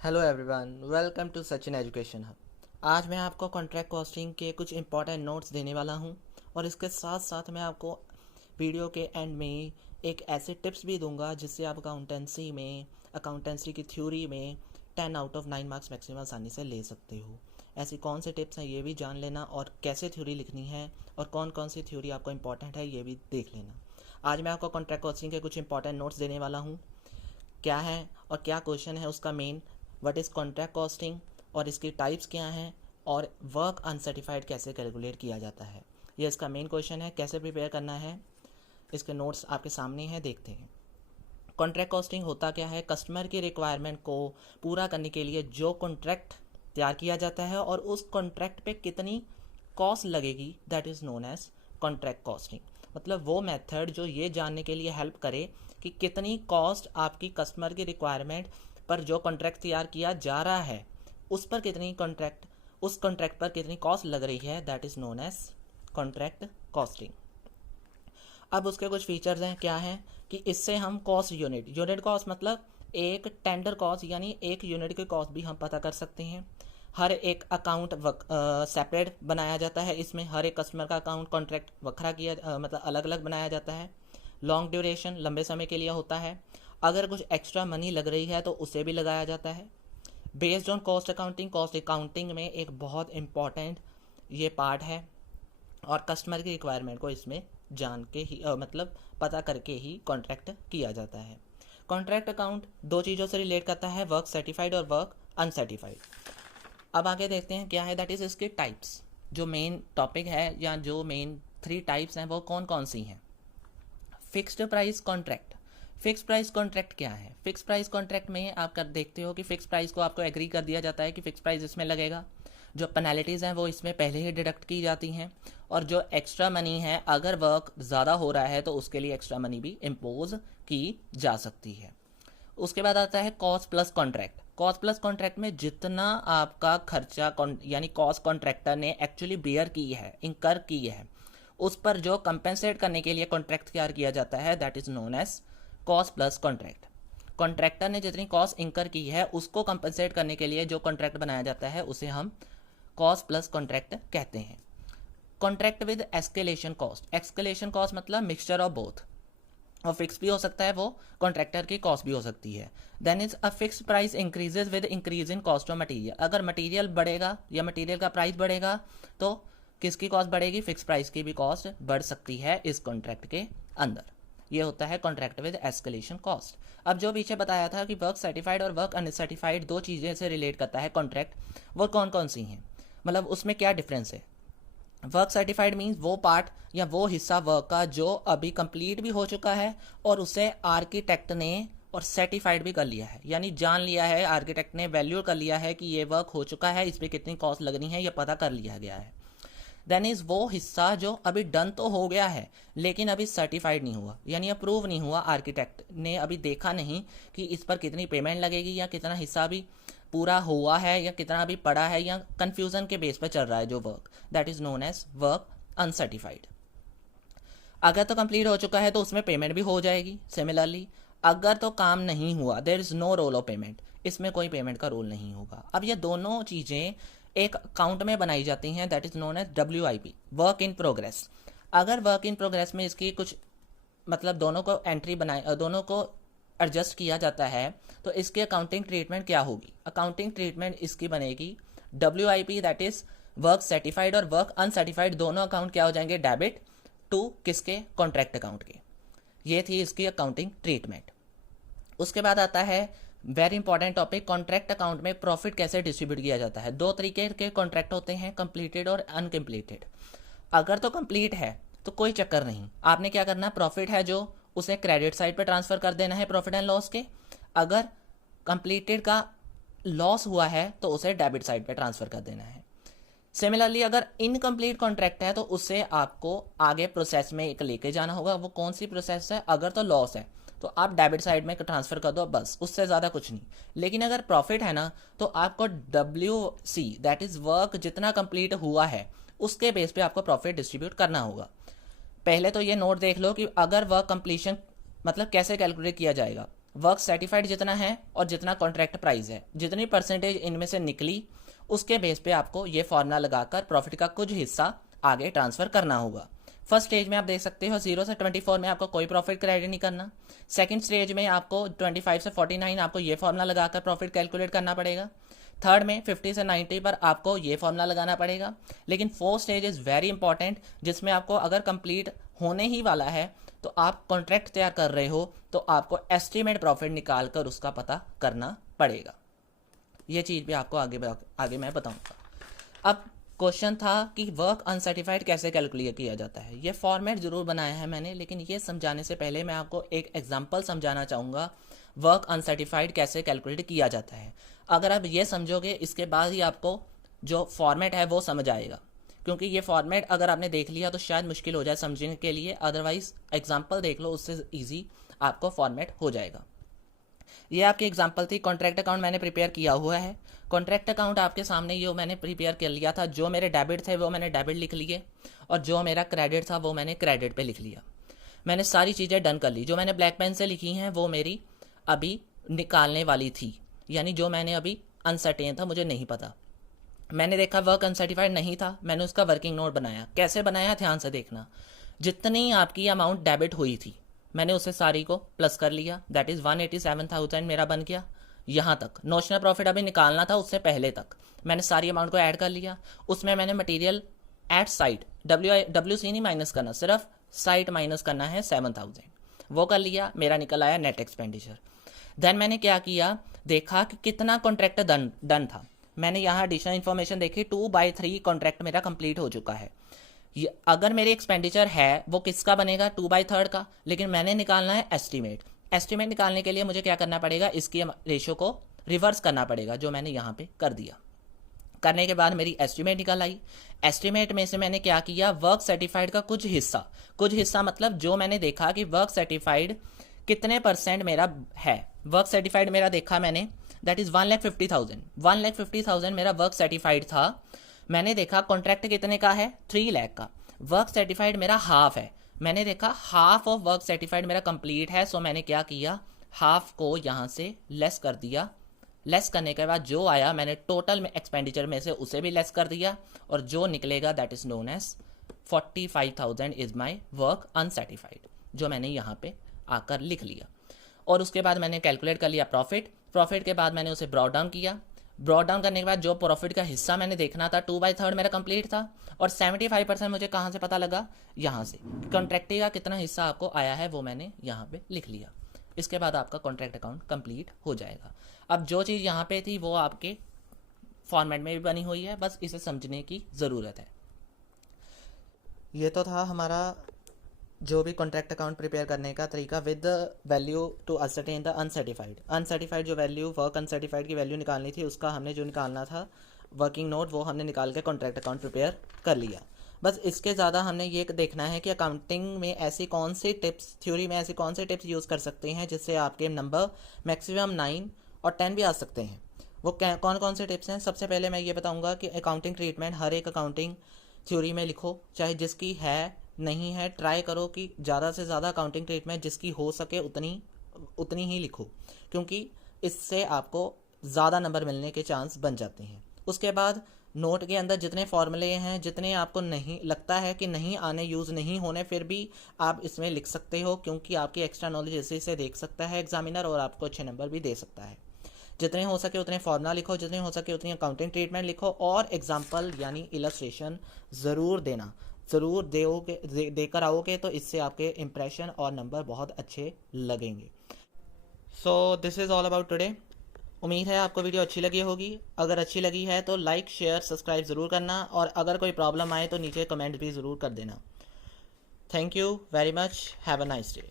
Hello everyone, welcome to Sachin education hub. आज मैं आपको कॉन्ट्रैक्ट कॉस्टिंग के कुछ इंपॉर्टेंट नोट्स देने वाला हूं और इसके साथ साथ मैं आपको वीडियो के एंड में एक ऐसे टिप्स भी दूंगा जिससे आप अकाउंटेंसी की थ्योरी में 10 आउट ऑफ 9 मार्क्स मैक्सिमम आसानी से ले सकते हो। ऐसी कौन से टिप्स हैं ये भी जान लेना और कैसे थ्योरी लिखनी है और कौन कौन सी थ्योरी आपको इंपॉर्टेंट है ये भी देख लेना। आज मैं आपको कॉन्ट्रैक्ट कॉस्टिंग के कुछ इंपॉर्टेंट नोट्स देने वाला हूँ। क्या है और क्या क्वेश्चन है उसका main, what is contract costing और इसकी टाइप्स क्या हैं और वर्क अनसर्टिफाइड कैसे कैलकुलेट किया जाता है, ये इसका मेन क्वेश्चन है। कैसे प्रिपेयर करना है इसके नोट्स आपके सामने हैं, देखते हैं। कॉन्ट्रैक्ट कॉस्टिंग होता क्या है? कस्टमर की रिक्वायरमेंट को पूरा करने के लिए जो कॉन्ट्रैक्ट तैयार किया जाता है और उस कॉन्ट्रैक्ट पे कितनी कॉस्ट लगेगी, that is known as contract costing. मतलब वो मेथड जो ये जानने के लिए हेल्प करे कि कितनी कॉस्ट आपकी कस्टमर की रिक्वायरमेंट पर जो कॉन्ट्रैक्ट तैयार किया जा रहा है उस कॉन्ट्रैक्ट पर कितनी कॉस्ट लग रही है, that is known as contract costing. अब उसके कुछ फीचर्स हैं, क्या हैं कि इससे हम कॉस्ट यूनिट कॉस्ट मतलब एक टेंडर कॉस्ट यानी एक यूनिट की कॉस्ट भी हम पता कर सकते हैं। हर एक अकाउंट सेपरेट बनाया जाता है, इसमें हर एक कस्टमर का अकाउंट कॉन्ट्रैक्ट वखरा किया मतलब अलग अलग बनाया जाता है। लॉन्ग ड्यूरेशन लंबे समय के लिए होता है। अगर कुछ एक्स्ट्रा मनी लग रही है तो उसे भी लगाया जाता है। बेस्ड ऑन कॉस्ट अकाउंटिंग में एक बहुत इम्पॉर्टेंट ये पार्ट है और कस्टमर की रिक्वायरमेंट को इसमें जान के ही मतलब पता करके ही कॉन्ट्रैक्ट किया जाता है। कॉन्ट्रैक्ट अकाउंट दो चीज़ों से रिलेट करता है, वर्क सर्टिफाइड और वर्क अनसर्टिफाइड। अब आगे देखते हैं क्या है, दैट इज़ इसके टाइप्स। जो मेन टॉपिक है या जो मेन 3 टाइप्स हैं वो कौन कौन सी हैं। Fixed price contract. Fix price contract क्या है? फिक्स प्राइस कॉन्ट्रैक्ट में आप कर देखते हो कि फिक्स प्राइस को आपको एग्री कर दिया जाता है कि फिक्स प्राइस इसमें लगेगा। जो पेनल्टीज़ हैं वो इसमें पहले ही डिडक्ट की जाती हैं और जो एक्स्ट्रा मनी है अगर वर्क ज़्यादा हो रहा है तो उसके लिए एक्स्ट्रा मनी भी इम्पोज की जा सकती है। उसके बाद आता है cost plus contract. Cost plus contract में जितना आपका खर्चा यानी कॉस्ट कॉन्ट्रैक्टर ने एक्चुअली बियर की है, इंकर की है, उस पर जो कंपेंसेट करने के लिए कॉन्ट्रैक्ट तैयार किया जाता है, that is known as cost plus contract. Contractor ने जितनी कॉस्ट इंकर की है उसको कंपनसेट करने के लिए जो कॉन्ट्रैक्ट बनाया जाता है उसे हम कॉस्ट प्लस कॉन्ट्रैक्ट कहते हैं। Contract with escalation cost. Escalation cost मतलब मिक्सचर ऑफ बोथ, और फिक्स भी हो सकता है, वो कॉन्ट्रैक्टर की कॉस्ट भी हो सकती है। Then is a fix price increases with increase in cost of material. अगर मटीरियल बढ़ेगा या मटीरियल का प्राइस बढ़ेगा तो किसकी कॉस्ट बढ़ेगी? फिक्स प्राइस की भी कॉस्ट बढ़ सकती है इस कॉन्ट्रैक्ट के अंदर। ये होता है कॉन्ट्रैक्ट विद एस्केलेशन कॉस्ट। अब जो पीछे बताया था कि वर्क सर्टिफाइड और वर्क अनसर्टिफाइड दो चीज़ें से रिलेट करता है कॉन्ट्रैक्ट, वो कौन कौन सी हैं, मतलब उसमें क्या डिफरेंस है। वर्क सर्टिफाइड मीन्स वो पार्ट या वो हिस्सा वर्क का जो अभी कंप्लीट भी हो चुका है और उसे आर्किटेक्ट ने और सर्टिफाइड भी कर लिया है, यानी जान लिया है, आर्किटेक्ट ने वैल्यू कर लिया है कि ये वर्क हो चुका है, इस पर कितनी कॉस्ट लगनी है ये पता कर लिया गया है। देन इज वो हिस्सा जो अभी डन तो हो गया है लेकिन अभी सर्टिफाइड नहीं हुआ, यानी अप्रूव नहीं हुआ, आर्किटेक्ट ने अभी देखा नहीं कि इस पर कितनी पेमेंट लगेगी या कितना हिस्सा अभी पूरा हुआ है या कितना अभी पड़ा है या कंफ्यूजन के बेस पर चल रहा है जो work, that is known as work uncertified. अगर तो कंप्लीट हो चुका है तो उसमें पेमेंट भी हो जाएगी। सिमिलरली अगर तो काम नहीं हुआ, there is no role of payment, इसमें कोई पेमेंट का रोल नहीं होगा। अब ये दोनों चीज़ें एक अकाउंट में बनाई जाती हैं, that is known as WIP, work in progress. अगर वर्क इन प्रोग्रेस में इसकी कुछ मतलब दोनों को एंट्री बनाए, दोनों को एडजस्ट किया जाता है तो इसकी अकाउंटिंग ट्रीटमेंट क्या होगी? अकाउंटिंग ट्रीटमेंट इसकी बनेगी WIP, that is work certified और वर्क अनसर्टिफाइड दोनों अकाउंट क्या हो जाएंगे? डेबिट टू किसके? कॉन्ट्रैक्ट अकाउंट के। ये थी इसकी अकाउंटिंग ट्रीटमेंट। उसके बाद आता है very important topic, contract account में प्रॉफिट कैसे डिस्ट्रीब्यूट किया जाता है। दो तरीके के कॉन्ट्रैक्ट होते हैं, कंप्लीटेड और अनकम्प्लीटेड। अगर तो कंप्लीट है तो कोई चक्कर नहीं, आपने क्या करना, प्रॉफिट है जो उसे क्रेडिट साइड पे ट्रांसफर कर देना है प्रॉफिट एंड लॉस के। अगर कंप्लीटेड का लॉस हुआ है तो उसे डेबिट साइड पे ट्रांसफर कर देना है। सिमिलरली अगर इनकम्प्लीट कॉन्ट्रैक्ट है तो उससे आपको आगे प्रोसेस में एक लेके जाना होगा। वो कौन सी प्रोसेस है? अगर तो लॉस है तो आप डेबिट साइड में ट्रांसफर कर दो, बस, उससे ज़्यादा कुछ नहीं। लेकिन अगर प्रॉफिट है ना तो आपको WC दैट इज़ वर्क जितना कंप्लीट हुआ है उसके बेस पे आपको प्रॉफिट डिस्ट्रीब्यूट करना होगा। पहले तो ये नोट देख लो कि अगर वर्क कंप्लीशन मतलब कैसे कैलकुलेट किया जाएगा। वर्क सर्टिफाइड जितना है और जितना कॉन्ट्रैक्ट प्राइस है, जितनी परसेंटेज इनमें से निकली उसके बेस पे आपको ये फॉर्मूला लगाकर प्रॉफिट का कुछ हिस्सा आगे ट्रांसफर करना होगा। फर्स्ट स्टेज में आप देख सकते हो 0 से 24 में आपको कोई प्रॉफिट क्रेडिट नहीं करना। सेकंड स्टेज में आपको 25 से 49 आपको ये फॉर्मूला लगाकर प्रॉफिट कैलकुलेट करना पड़ेगा। थर्ड में 50 से 90 पर आपको ये फॉर्मूला लगाना पड़ेगा। लेकिन fourth stage is very important, जिसमें आपको अगर कंप्लीट होने ही वाला है तो आप कॉन्ट्रैक्ट तैयार कर रहे हो तो आपको एस्टिमेट प्रॉफिट निकाल कर उसका पता करना पड़ेगा। ये चीज़ भी आपको आगे मैं बताऊंगा। अब क्वेश्चन था कि वर्क अनसर्टिफाइड कैसे कैलकुलेट किया जाता है। ये फॉर्मेट ज़रूर बनाया है मैंने, लेकिन ये समझाने से पहले मैं आपको एक एग्जांपल समझाना चाहूँगा वर्क अनसर्टिफाइड कैसे कैलकुलेट किया जाता है। अगर आप ये समझोगे इसके बाद ही आपको जो फॉर्मेट है वो समझ आएगा, क्योंकि ये फॉर्मेट अगर आपने देख लिया तो शायद मुश्किल हो जाए समझने के लिए। अदरवाइज एग्जाम्पल देख लो, उससे ईजी आपको फॉर्मेट हो जाएगा। ये आपकी एग्जांपल थी। कॉन्ट्रैक्ट अकाउंट मैंने प्रिपेयर किया हुआ है। कॉन्ट्रैक्ट अकाउंट आपके सामने ये मैंने प्रिपेयर कर लिया था। जो मेरे डेबिट थे वो मैंने डेबिट लिख लिए और जो मेरा क्रेडिट था वो मैंने क्रेडिट पे लिख लिया। मैंने सारी चीज़ें डन कर ली। जो मैंने ब्लैक पेन से लिखी हैं वो मेरी अभी निकालने वाली थी, यानी जो मैंने अभी अनसर्टेन था, मुझे नहीं पता। मैंने देखा वर्क अनसर्टिफाइड नहीं था, मैंने उसका वर्किंग नोट बनाया। कैसे बनाया ध्यान से देखना। जितनी आपकी अमाउंट डेबिट हुई थी मैंने उसे सारी को प्लस कर लिया, दैट इज़ 187,000 मेरा बन गया। यहाँ तक नोशनल प्रॉफिट अभी निकालना था, उससे पहले तक मैंने सारी अमाउंट को ऐड कर लिया। उसमें मैंने मटेरियल एट साइट WC नहीं माइनस करना, सिर्फ साइट माइनस करना है 7,000, वो कर लिया। मेरा निकल आया नेट एक्सपेंडिचर। देन मैंने क्या किया, देखा कि कितना कॉन्ट्रैक्ट डन था। मैंने यहाँ एडिशनल इन्फॉर्मेशन देखी, 2/3 कॉन्ट्रैक्ट मेरा कंप्लीट हो चुका है। अगर मेरी एक्सपेंडिचर है वो किसका बनेगा, 2/3 का, लेकिन मैंने निकालना है एस्टिमेट। एस्टिमेट निकालने के लिए मुझे क्या करना पड़ेगा, इसकी रेशो को रिवर्स करना पड़ेगा, जो मैंने यहाँ पे कर दिया। करने के बाद मेरी एस्टिमेट निकल आई। एस्टिमेट में से मैंने क्या किया, वर्क सर्टिफाइड का कुछ हिस्सा मतलब जो मैंने देखा कि वर्क सर्टिफाइड कितने % मेरा है। वर्क सर्टिफाइड मेरा देखा मैंने, दैट इज 1,50,000। 1,50,000 मेरा वर्क सर्टिफाइड था। मैंने देखा कॉन्ट्रैक्ट कितने का है, 3 लाख का। वर्क सर्टिफाइड मेरा हाफ है। मैंने देखा हाफ ऑफ वर्क सर्टिफाइड मेरा कंप्लीट है। सो मैंने क्या किया, हाफ को यहाँ से लेस कर दिया। लेस करने के बाद जो आया मैंने टोटल में एक्सपेंडिचर में से उसे भी लेस कर दिया, और जो निकलेगा that is known as 45,000 is my work uncertified, जो मैंने यहाँ पे आकर लिख लिया। और उसके बाद मैंने कैलकुलेट कर लिया प्रॉफिट के बाद मैंने उसे ब्रॉट डाउन किया। ब्रॉट डाउन करने के बाद जो प्रॉफिट का हिस्सा मैंने देखना था, 2/3 मेरा कंप्लीट था। और 75% मुझे कहाँ से पता लगा, यहाँ से। कॉन्ट्रैक्ट का कितना हिस्सा आपको आया है वो मैंने यहाँ पे लिख लिया। इसके बाद आपका कॉन्ट्रैक्ट अकाउंट कंप्लीट हो जाएगा। अब जो चीज़ यहाँ पे थी वो आपके फॉर्मेट में भी बनी हुई है, बस इसे समझने की ज़रूरत है। ये तो था हमारा जो भी कॉन्ट्रैक्ट अकाउंट प्रिपेयर करने का तरीका with value to ascertain the uncertified जो वैल्यू वर्क अनसर्टिफाइड की वैल्यू निकालनी थी, उसका हमने जो निकालना था वर्किंग नोट, वो हमने निकाल के कॉन्ट्रैक्ट अकाउंट प्रिपेयर कर लिया। बस इसके ज़्यादा हमने ये देखना है कि अकाउंटिंग में ऐसी कौन सी टिप्स, थ्योरी में ऐसी कौन से टिप्स यूज़ कर सकते हैं जिससे आपके नंबर मैक्सिमम 9 और 10 भी आ सकते हैं। वो कौन कौन से टिप्स हैं। सबसे पहले मैं ये बताऊँगा कि अकाउंटिंग ट्रीटमेंट हर एक अकाउंटिंग थ्योरी में लिखो, चाहे जिसकी है नहीं है, ट्राई करो कि ज़्यादा से ज़्यादा अकाउंटिंग ट्रीटमेंट जिसकी हो सके उतनी ही लिखो, क्योंकि इससे आपको ज़्यादा नंबर मिलने के चांस बन जाते हैं। उसके बाद नोट के अंदर जितने फॉर्मूले हैं, जितने आपको नहीं लगता है कि नहीं आने, यूज़ नहीं होने, फिर भी आप इसमें लिख सकते हो, क्योंकि आपकी एक्स्ट्रा नॉलेज इसी से देख सकता है एग्जामिनर, और आपको अच्छे नंबर भी दे सकता है। जितने हो सके उतने फार्मूला लिखो, जितने हो सके उतनी अकाउंटिंग ट्रीटमेंट लिखो, और एग्जाम्पल यानी इलस्ट्रेशन ज़रूर देना, ज़रूर देकर आओगे तो इससे आपके इम्प्रेशन और नंबर बहुत अच्छे लगेंगे। So this is all about today. उम्मीद है आपको वीडियो अच्छी लगी होगी। अगर अच्छी लगी है तो लाइक शेयर सब्सक्राइब ज़रूर करना, और अगर कोई प्रॉब्लम आए तो नीचे कमेंट भी ज़रूर कर देना। Thank you very much, have a nice day.